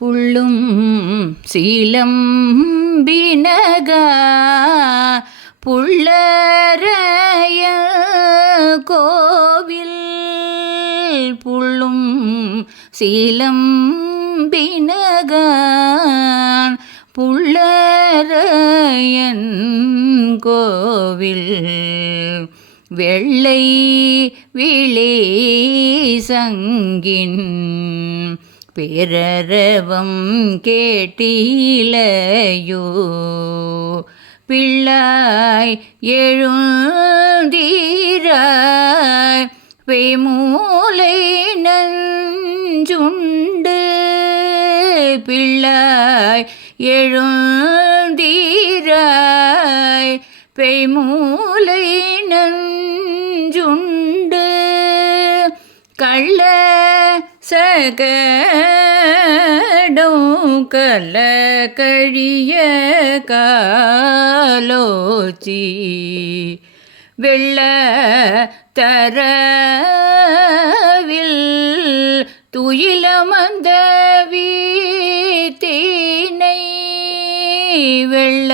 புள்ளும் சீலம் பினகா புள்ளரைய கோவில் புள்ளும் சீலம் பினகான் புள்ளரையன் கோவில் வெள்ளை விழி சங்கின் பேரரவம் கேட்டிலையோ பிள்ளாய் எழுந்தீராய் பெய்மூலை நஞ்சுண்டு பிள்ளாய் எழுந்தீராய் பெய்மூலை நஞ்சுண்டு கள்ள சகடம் கல கழிய காலோச்சி வெள்ள தரவில் துயிலமந்த வீத்தினை வெள்ள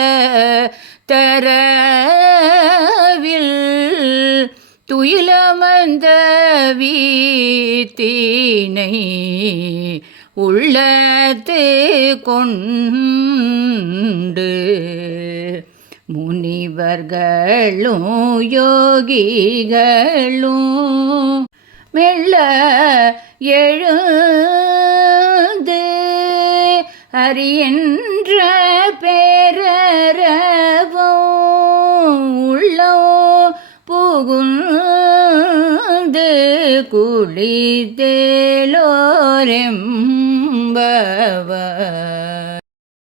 தரவில் துயிலமந்த வீத்தினை உள்ளத்து கொண்டு முனிவர்களும் யோகிகளும் மெல்ல எழுந்து அறியென்ற பேரரவும் உள்ளோ புகுந்து குளித்தேலோரெம்பவர்